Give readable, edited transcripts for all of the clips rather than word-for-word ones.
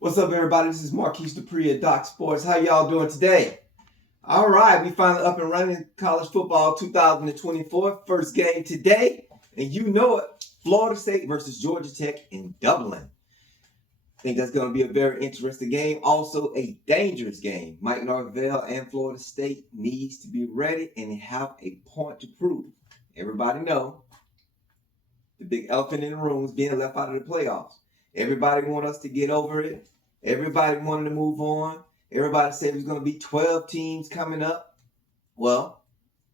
What's up, everybody? This is Marquise Dupree at Doc Sports. How y'all doing today? All right, we finally up and running college football 2024. First game today, and you know it, Florida State versus Georgia Tech in Dublin. I think that's going to be a very interesting game. Also, a dangerous game. Mike Norvell and Florida State needs to be ready and have a point to prove. Everybody know the big elephant in the room is being left out of the playoffs. Everybody want us to get over it. Everybody wanted to move on. Everybody said there's going to be 12 teams coming up. Well,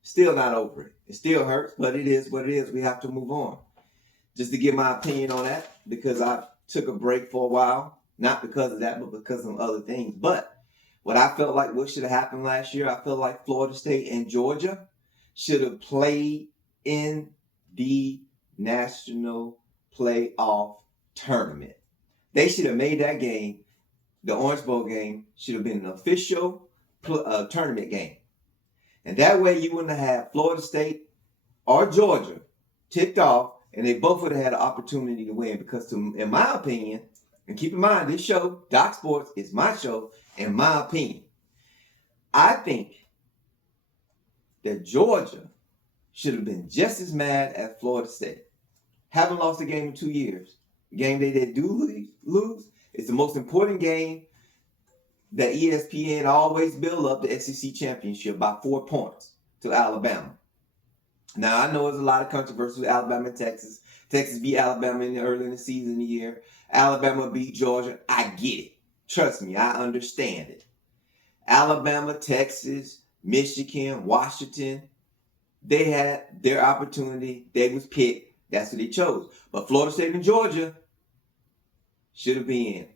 still not over it. It still hurts, but it is what it is. We have to move on. Just to give my opinion on that, because I took a break for a while. Not because of that, but because of other things. But what I felt like what should have happened last year, I felt like Florida State and Georgia should have played in the national playoff tournament. They should have made that game, the Orange Bowl game, should have been an official tournament game. And that way you wouldn't have had Florida State or Georgia ticked off, and they both would have had an opportunity to win. Because in my opinion, and keep in mind, this show, Doc Sports, is my show, in my opinion. I think that Georgia should have been just as mad as Florida State. Haven't lost a game in 2 years. The game they do lose is the most important game that ESPN always build up, the SEC championship, by 4 points to Alabama. Now, I know there's a lot of controversy with Alabama and Texas. Texas beat Alabama early in the season of the year. Alabama beat Georgia. I get it. Trust me, I understand it. Alabama, Texas, Michigan, Washington, they had their opportunity. They was picked. That's what they chose. But Florida State and Georgia should have been.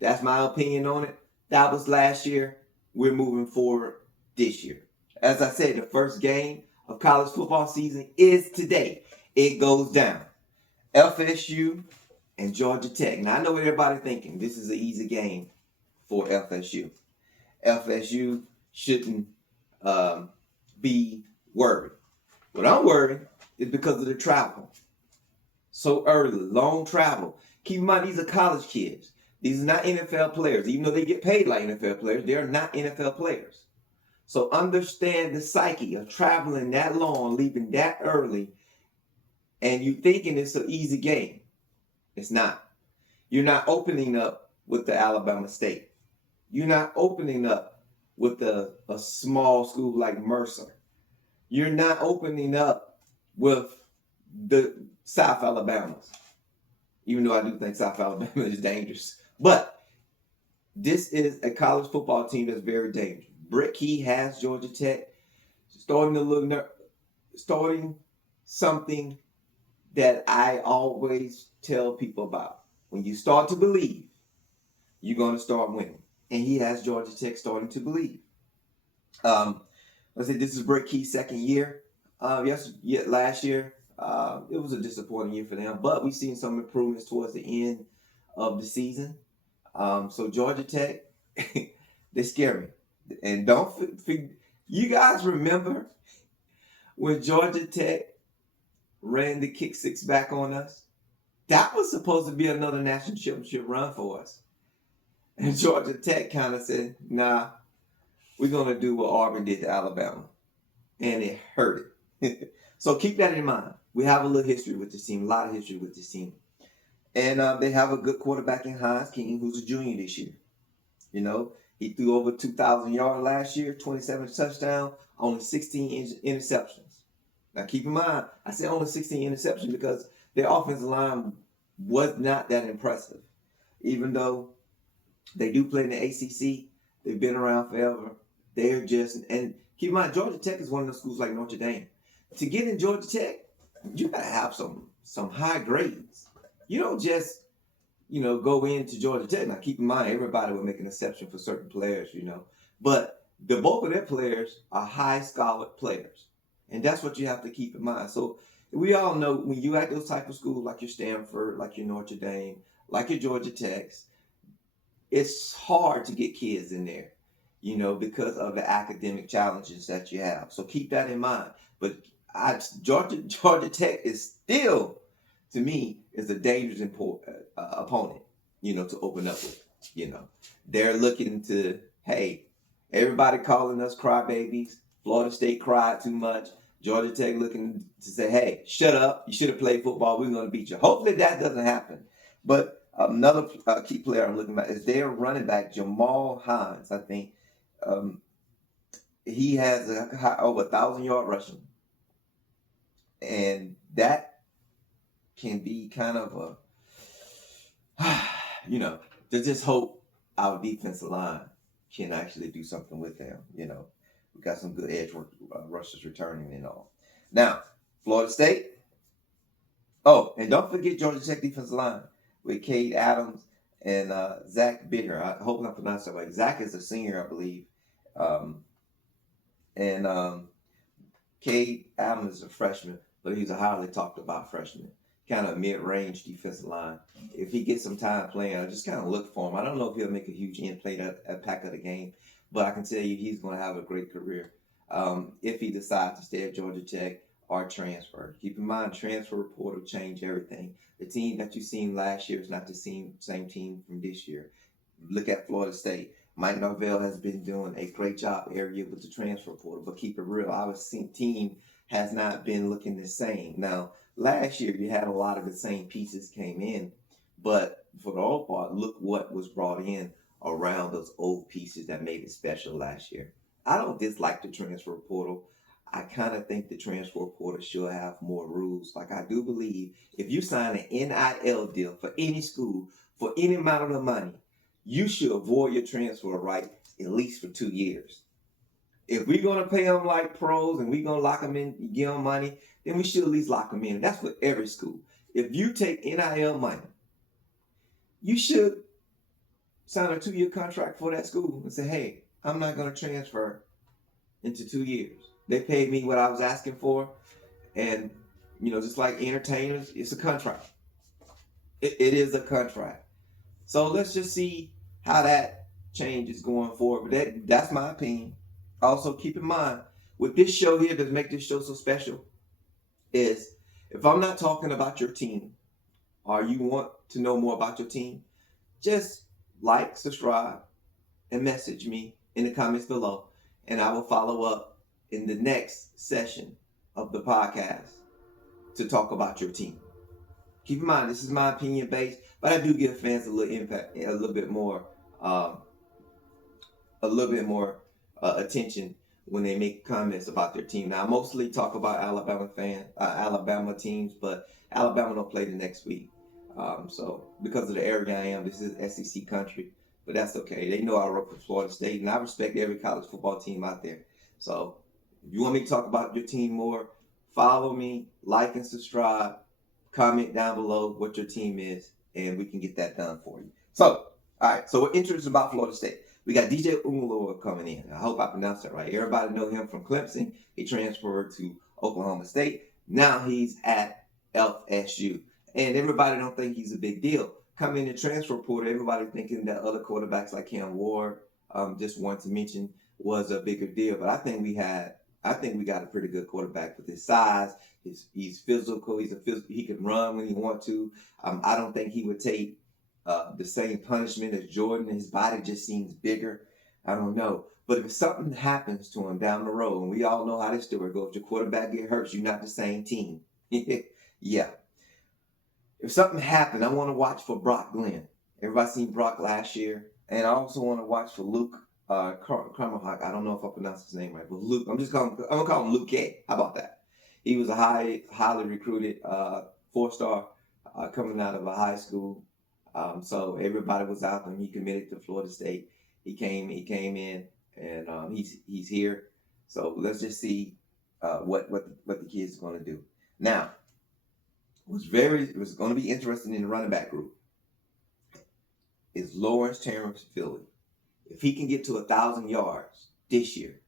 That's my opinion on it. That was last year. We're moving forward this year. As I said, the first game of college football season is today. It goes down. FSU and Georgia Tech. Now, I know what everybody's thinking. This is an easy game for FSU. FSU shouldn't be worried. What I'm worried is because of the travel. So early, long travel. Keep in mind, these are college kids. These are not NFL players. Even though they get paid like NFL players, they're not NFL players. So understand the psyche of traveling that long, leaving that early, and you thinking it's an easy game. It's not. You're not opening up with the Alabama State. You're not opening up with a small school like Mercer. You're not opening up with the South Alabamas. Even though I do think South Alabama is dangerous. But this is a college football team that's very dangerous. Brett Key has Georgia Tech starting something that I always tell people about. When you start to believe, you're going to start winning. And he has Georgia Tech starting to believe. Let's say this is Brett Key's second year. Last year, it was a disappointing year for them, but we've seen some improvements towards the end of the season. So Georgia Tech, they scare me. And don't you guys remember when Georgia Tech ran the kick six back on us? That was supposed to be another national championship run for us. And Georgia Tech kind of said, nah, we're going to do what Auburn did to Alabama. And it hurt it. So keep that in mind. We have a little history with this team, a lot of history with this team. And they have a good quarterback in Hines King, who's a junior this year. You know, he threw over 2,000 yards last year, 27 touchdowns, only 16 interceptions. Now, keep in mind, I said only 16 interceptions because their offensive line was not that impressive. Even though they do play in the ACC, they've been around forever. They're just, and keep in mind, Georgia Tech is one of those schools like Notre Dame. To get in Georgia Tech, you got to have some high grades. You don't just, go into Georgia Tech. Now, keep in mind, everybody will make an exception for certain players, But the bulk of their players are high-scholar players. And that's what you have to keep in mind. So we all know when you at those type of schools like your Stanford, like your Notre Dame, like your Georgia Techs, it's hard to get kids in there, because of the academic challenges that you have. So keep that in mind. But Georgia Tech is still, to me, is a dangerous opponent, to open up with. You know, they're looking to, hey, everybody calling us crybabies. Florida State cried too much. Georgia Tech looking to say, hey, shut up. You should have played football. We're going to beat you. Hopefully that doesn't happen. But another key player I'm looking at is their running back, Jamal Hines, I think. Um, he has over 1,000-yard rushing. And that can be kind of you know, to just hope our defensive line can actually do something with them. You know, we got some good edge rushers returning and all. Now, Florida State. Oh, and don't forget Georgia Tech defensive line with Cade Adams and Zach Bitter. I hope I pronounced that right. Zach is a senior, I believe. And Cade Adams is a freshman, but he's a highly talked about freshman. Kind of mid-range defensive line. If he gets some time playing, I just kind of look for him. I don't know if he'll make a huge impact of the game, but I can tell you he's going to have a great career if he decides to stay at Georgia Tech or transfer. Keep in mind, transfer portal change everything. The team that you seen last year is not the same team from this year. Look at Florida State. Mike Norvell has been doing a great job every year with the transfer portal, but keep it real, our team has not been looking the same. Now, last year you had a lot of the same pieces came in, but for the most part, look what was brought in around those old pieces that made it special last year. I don't dislike the transfer portal. I kind of think the transfer portal should have more rules. Like I do believe if you sign an NIL deal for any school for any amount of money, you should avoid your transfer right at least for 2 years. If we're going to pay them like pros and we're going to lock them in, give them money, then we should at least lock them in. And that's for every school. If you take NIL money, you should sign a 2-year contract for that school and say, hey, I'm not going to transfer into 2 years. They paid me what I was asking for. And, just like entertainers, it's a contract. It is a contract. So let's just see how that changes going forward. But that's my opinion. Also, keep in mind, with this show here, that make this show so special, is if I'm not talking about your team or you want to know more about your team, just like, subscribe, and message me in the comments below, and I will follow up in the next session of the podcast to talk about your team. Keep in mind, this is my opinion based, but I do give fans a little bit more attention when they make comments about their team. Now, I mostly talk about Alabama teams, but Alabama don't play the next week. So because of the area I am, this is SEC country, but that's okay. They know I work for Florida State, and I respect every college football team out there. So if you want me to talk about your team more, follow me, like and subscribe, comment down below what your team is, and we can get that done for you. So, all right, so we're interested about Florida State. We got DJ Umaloa coming in. I hope I pronounced that right. Everybody know him from Clemson. He transferred to Oklahoma State. Now he's at FSU. And everybody don't think he's a big deal. Coming in the transfer portal, everybody thinking that other quarterbacks like Cam Ward, just want to mention, was a bigger deal. But I think we got a pretty good quarterback with his size. He's physical. He can run when he wants to. I don't think he would take the same punishment as Jordan. His body just seems bigger. I don't know. But if something happens to him down the road, and we all know how this story goes, your quarterback get hurt, you're not the same team. Yeah. If something happened, I want to watch for Brock Glenn. Everybody seen Brock last year. And I also want to watch for Luke Kramerhawk. I don't know if I pronounced his name right, but Luke. I'm going to call him Luke K. How about that? He was a highly recruited 4-star coming out of a high school. So everybody was out there. He committed to Florida State. He came in, and he's here. So let's just see what the kids are going to do. Now, what's going to be interesting in the running back group is Lawrence Terrence Philly. If he can get to 1,000 yards this year,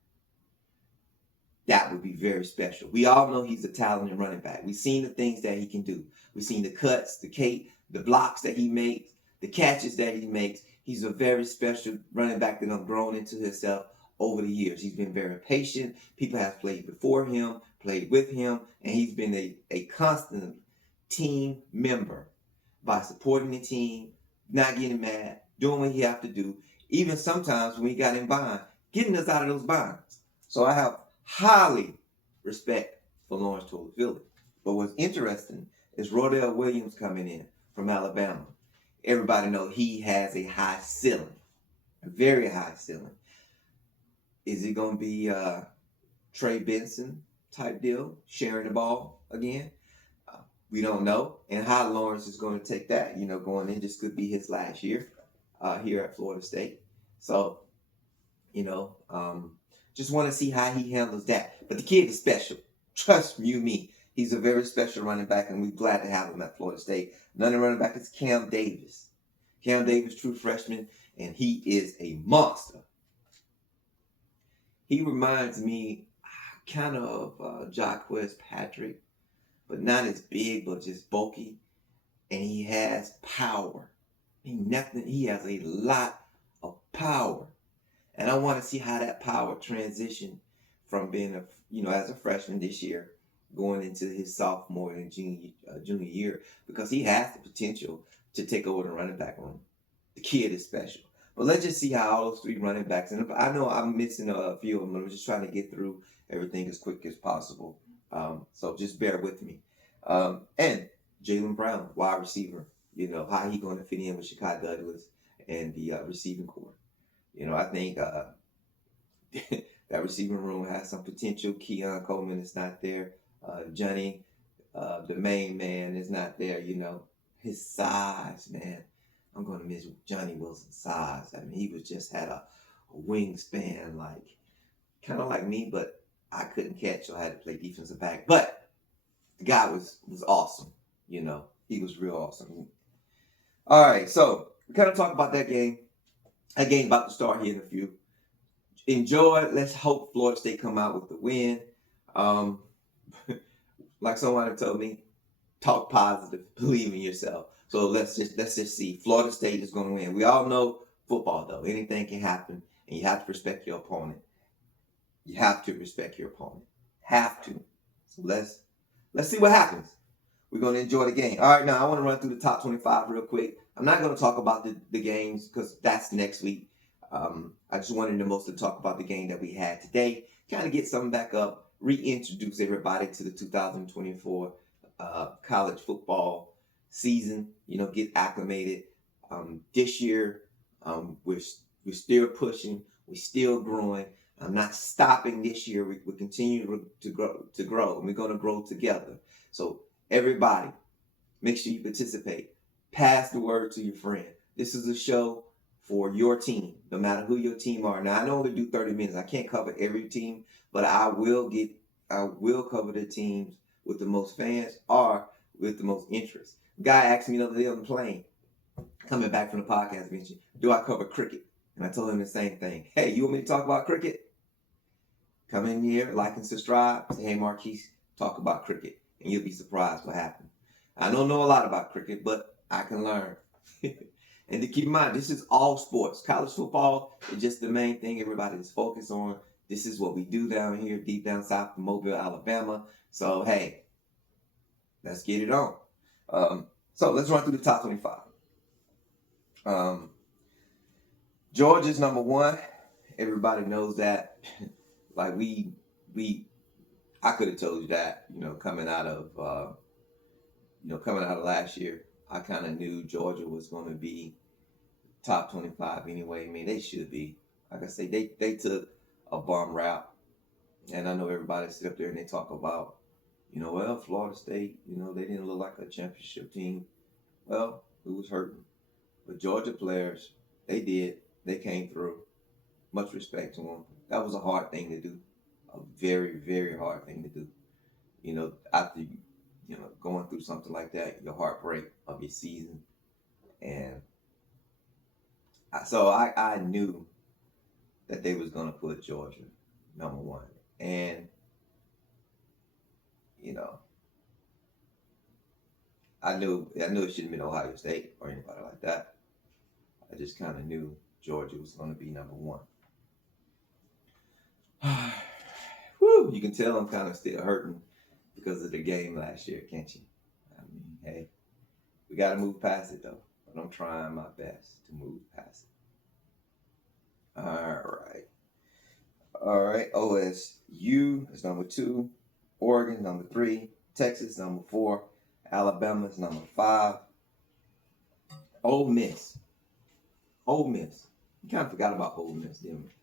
that would be very special. We all know he's a talented running back. We've seen the things that he can do. We've seen the cuts, the blocks that he makes, the catches that he makes. He's a very special running back that has grown into himself over the years. He's been very patient. People have played before him, played with him, and he's been a constant team member by supporting the team, not getting mad, doing what he have to do, even sometimes when we got in bind, getting us out of those binds. So I have highly respect for Lawrence Tolley. But what's interesting is Rodell Williams coming in from Alabama. Everybody know he has a high ceiling, a very high ceiling. Is it going to be Trey Benson type deal, sharing the ball again? We don't know. And how Lawrence is going to take that, going in, just could be his last year here at Florida State. So, just want to see how he handles that. But the kid is special. Trust you me. He's a very special running back, and we're glad to have him at Florida State. Another running back is Cam Davis. Cam Davis, true freshman, and he is a monster. He reminds me kind of Jaquez Patrick, but not as big, but just bulky. And he has power. He has a lot of power. And I want to see how that power transition from being as a freshman this year, going into his sophomore and junior year, because he has the potential to take over the running back room. The kid is special. But let's just see how all those three running backs, and I know I'm missing a few of them, I'm just trying to get through everything as quick as possible. So just bear with me. And Jaylen Brown, wide receiver, how he going to fit in with Shakai Douglas and the receiving core. I think that receiving room has some potential. Keon Coleman is not there. Johnny, the main man, is not there. His size, man. I'm going to miss Johnny Wilson's size. I mean, he had a wingspan, kind of like me, but I couldn't catch, so I had to play defensive back. But the guy was awesome. He was real awesome. All right, so we kind of talk about that game. That game about to start here in a few. Enjoy. Let's hope Florida State come out with the win. Like someone told me, talk positive, believe in yourself. So let's just see. Florida State is going to win. We all know football, though. Anything can happen, and you have to respect your opponent. You have to respect your opponent. Have to. So let's see what happens. We're going to enjoy the game. All right, now I want to run through the top 25 real quick. I'm not going to talk about the games because that's next week. I just wanted to mostly talk about the game that we had today, kind of get something back up, reintroduce everybody to the 2024 college football season, get acclimated. This year, we're still pushing, we're still growing. I'm not stopping this year. We continue to grow, and we're going to grow together. So everybody, make sure you participate. Pass the word to your friend. This is a show for your team, no matter who your team are. Now, I only do 30 minutes. I can't cover every team, but I will cover the teams with the most fans or with the most interest. Guy asked me the other day on the plane, coming back from the podcast mention, do I cover cricket? And I told him the same thing. Hey, you want me to talk about cricket? Come in here, like and subscribe. Say, hey, Marquise, talk about cricket. And you'll be surprised what happened. I don't know a lot about cricket, but I can learn. And to keep in mind, this is all sports. College football is just the main thing everybody is focused on. This is what we do down here, deep down south of Mobile, Alabama. So, hey, let's get it on. So let's run through the top 25. Georgia's number one. Everybody knows that. I could have told you that, coming out of last year. I kind of knew Georgia was going to be top 25 anyway. I mean, they should be. Like I say, they took a bum route. And I know everybody sit up there and they talk about, well, Florida State, they didn't look like a championship team. Well, who was hurting? But Georgia players, they did. They came through. Much respect to them. That was a hard thing to do. A very, very hard thing to do. After going through something like that, your heartbreak of your season. And so I knew that they was going to put Georgia number one. And, I knew it shouldn't have been Ohio State or anybody like that. I just kind of knew Georgia was going to be number one. Whew, you can tell I'm kind of still hurting because of the game last year, can't you? I mean, hey, we got to move past it, though. But I'm trying my best to move past All right. All right. OSU is number 2. Oregon number 3. Texas number 4. Alabama is number 5. Ole Miss. Ole Miss. You kind of forgot about Ole Miss, didn't we?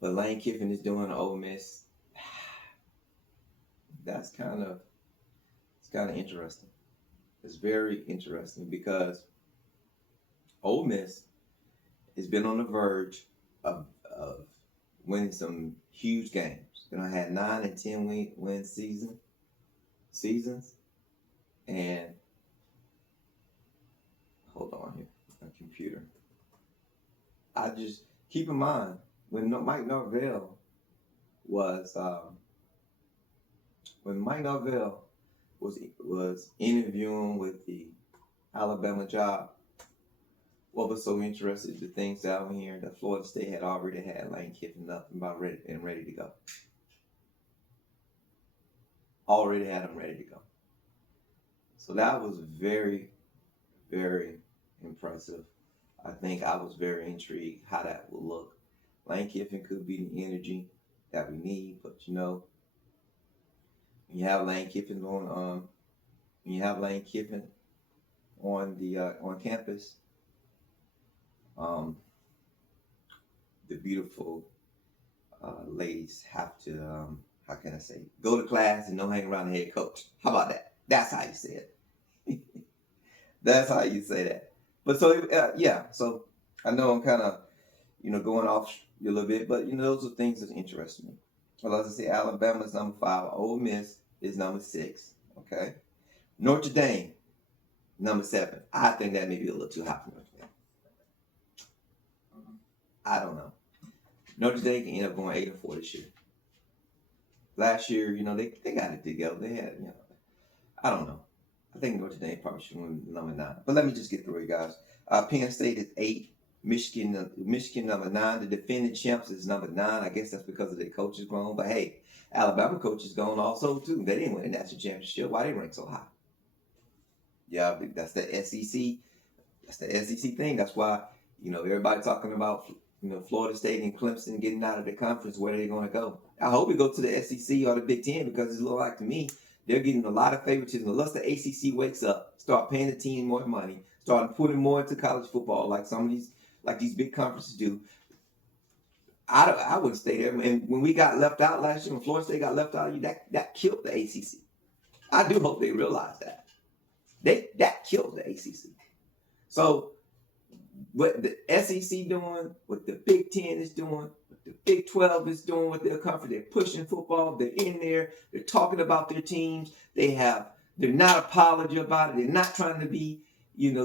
But Lane Kiffin is doing Ole Miss. It's kind of interesting. It's very interesting because Ole Miss has been on the verge of winning some huge games. I had 9 and 10 win seasons, and hold on here, my computer. I just keep in mind when Mike Norvell was interviewing with the Alabama job. What was so interesting, the things that I'm hearing, that Florida State had already had Lane Kiffin up and ready to go. Already had him ready to go. So that was very, very impressive. I think I was very intrigued how that would look. Lane Kiffin could be the energy that we need, but when you have Lane Kiffin on on campus, the beautiful ladies have to how can I say, go to class and don't hang around the head coach. How about that? That's how you say it. That's how you say that. But so I know I'm kind of going off a little bit, but those are things that interest me. Well, as I say, Alabama is number 5. Ole Miss is number 6. Okay, Notre Dame number 7. I think that may be a little too high for Notre Dame. I don't know. Notre Dame can end up going 8-4 this year. Last year, they got it together. They had, I don't know. I think Notre Dame probably should win number 9. But let me just get through it, guys. Penn State is 8. Michigan number 9. The defending champs is number 9. I guess that's because of their coaches gone. But hey, Alabama coaches gone also too. They didn't win a national championship. Why they rank so high? Yeah, that's the SEC. That's the SEC thing. That's why everybody talking about Florida State and Clemson getting out of the conference. Where are they going to go? I hope we go to the SEC or the Big Ten, because it looks like to me they're getting a lot of favoritism. Unless the ACC wakes up, start paying the team more money, start putting more into college football, like some of these big conferences do. I wouldn't stay there. And when we got left out last year, when Florida State got left out, that killed the ACC. I do hope they realize that. That killed the ACC. So what the SEC doing, what the Big Ten is doing, what the Big 12 is doing with their conference, they're pushing football. They're in there. They're talking about their teams. They're not apologetic about it. They're not trying to be,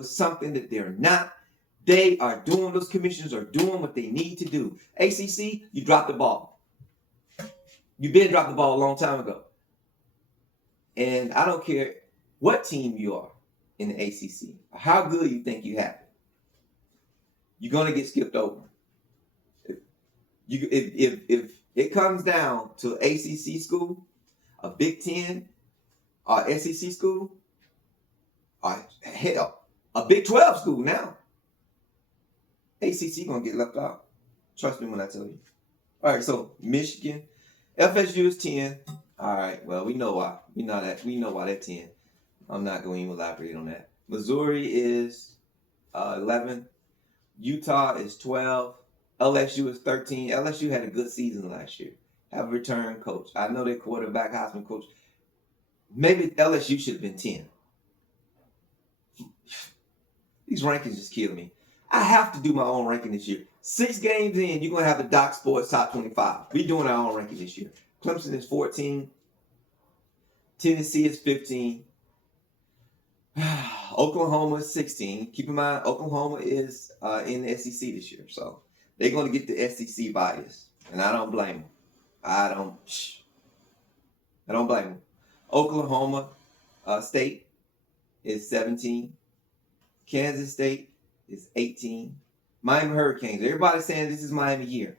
something that they're not. They are doing, those commissioners are doing what they need to do. ACC, you dropped the ball. You've been dropped the ball a long time ago. And I don't care what team you are in the ACC, or how good you think you have it. You're going to get skipped over. If it comes down to ACC school, a Big Ten, or SEC school, or hell, a Big 12 school now, ACC going to get left out. Trust me when I tell you. All right, so Michigan, FSU is 10. All right, well, we know why. We know why they're 10. I'm not going to even elaborate on that. Missouri is 11. Utah is 12. LSU is 13. LSU had a good season last year. Have a return coach. I know their quarterback, Heisman coach. Maybe LSU should have been 10. These rankings just kill me. I have to do my own ranking this year. 6 games in, you're going to have the Doc Sports Top 25. We're doing our own ranking this year. Clemson is 14. Tennessee is 15. Oklahoma is 16. Keep in mind, Oklahoma is in the SEC this year. So they're going to get the SEC bias. And I don't blame them. I don't blame them. Oklahoma State is 17. Kansas State is 18. Miami Hurricanes. Everybody's saying this is Miami year.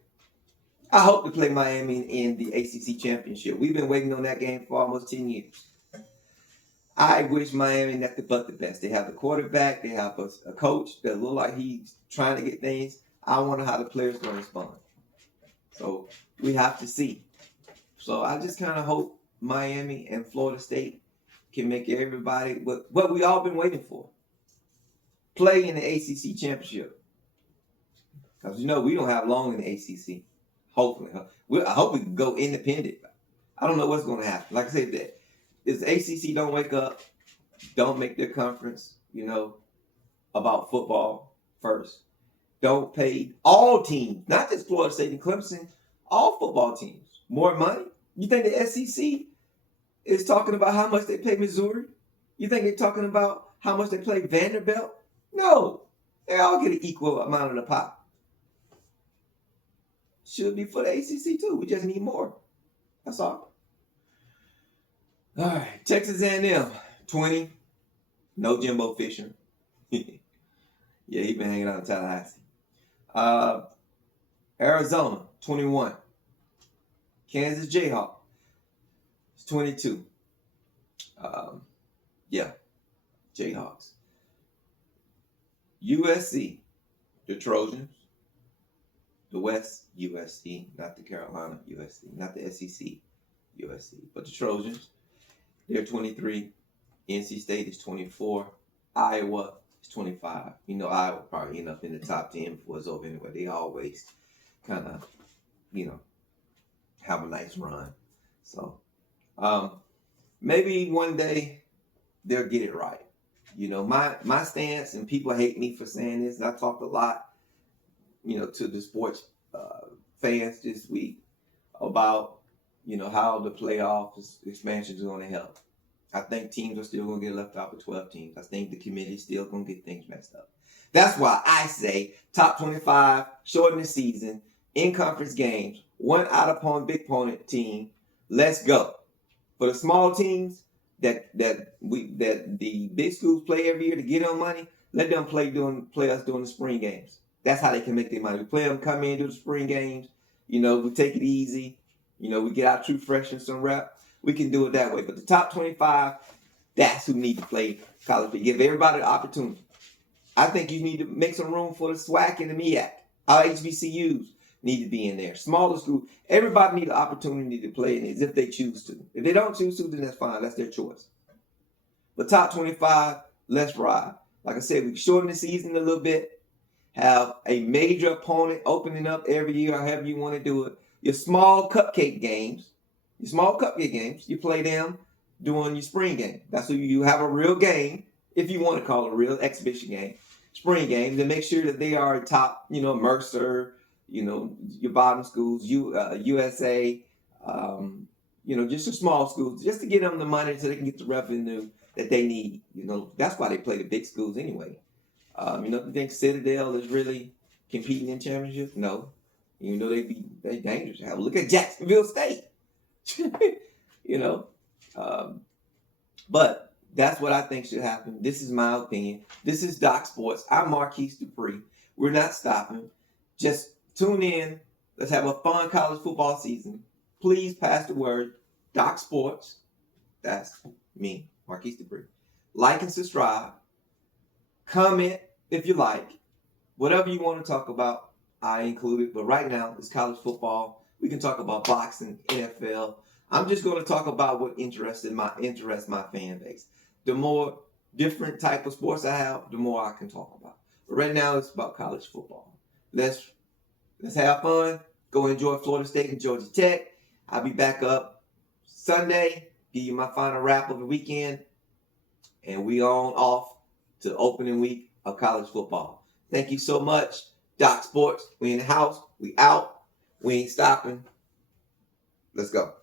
I hope to play Miami in the ACC championship. We've been waiting on that game for almost 10 years. I wish Miami nothing but the best. They have the quarterback. They have a coach that look like he's trying to get things. I wonder how the players going to respond. So we have to see. So I just kind of hope Miami and Florida State can make everybody what we all been waiting for. Play in the ACC championship. Because, we don't have long in the ACC. Hopefully. I hope we can go independent. I don't know what's going to happen. Like I said, if the ACC don't wake up, don't make their conference, about football first. Don't pay all teams, not just Florida State and Clemson, all football teams more money. You think the SEC is talking about how much they pay Missouri? You think they're talking about how much they pay Vanderbilt? No. They all get an equal amount of the pot. Should be for the ACC too. We just need more. That's all. All right. Texas A&M, 20. No Jimbo Fisher. Yeah, he been hanging out in Tallahassee. Arizona, 21. Kansas Jayhawk, it's 22. Jayhawks. USC, the Trojans. The West, USC, not the Carolina, USC, not the SEC, USC, but the Trojans. They're 23. NC State is 24. Iowa is 25. Iowa probably end up in the top 10 before it's over anyway. They always kind of, have a nice run. So maybe one day they'll get it right. My stance, and people hate me for saying this, and I talked a lot, to the sports fans this week about, how the playoff expansion is going to help. I think teams are still going to get left out with 12 teams. I think the committee is still going to get things messed up. That's why I say top 25, shorten the season, in-conference games, one out-of-big opponent team. Let's go. For the small teams that the big schools play every year to get on money, let them play us during the spring games. That's how they can make their money. We play them, come in, do the spring games. We take it easy. We get our true freshmen some rep. We can do it that way. But the top 25, that's who need to play college. Give everybody the opportunity. I think you need to make some room for the SWAC and the MEAC. Our HBCUs need to be in there. Smaller schools. Everybody need the opportunity to play in it if they choose to. If they don't choose to, then that's fine. That's their choice. But top 25, let's ride. Like I said, we shorten the season a little bit. Have a major opponent opening up every year, however you want to do it. Your small cupcake games, you play them during your spring game. That's when you have a real game, if you want to call it a real exhibition game. Spring games, and make sure that they are top, Mercer, your bottom schools, USA, just your small schools, just to get them the money so they can get the revenue that they need. That's why they play the big schools anyway. You think Citadel is really competing in championships? No. They dangerous. Look at Jacksonville State. But that's what I think should happen. This is my opinion. This is Doc Sports. I'm Marquise Dupree. We're not stopping. Just tune in. Let's have a fun college football season. Please pass the word. Doc Sports. That's me, Marquise Dupree. Like and subscribe. Comment if you like. Whatever you want to talk about, I include it. But right now, it's college football. We can talk about boxing, NFL. I'm just going to talk about what interests my fan base. The more different type of sports I have, the more I can talk about. But right now, it's about college football. Let's have fun. Go enjoy Florida State and Georgia Tech. I'll be back up Sunday. Give you my final wrap of the weekend. And we on off to opening week of college football. Thank you so much. Doc Sports. We in the house. We out. We ain't stopping. Let's go.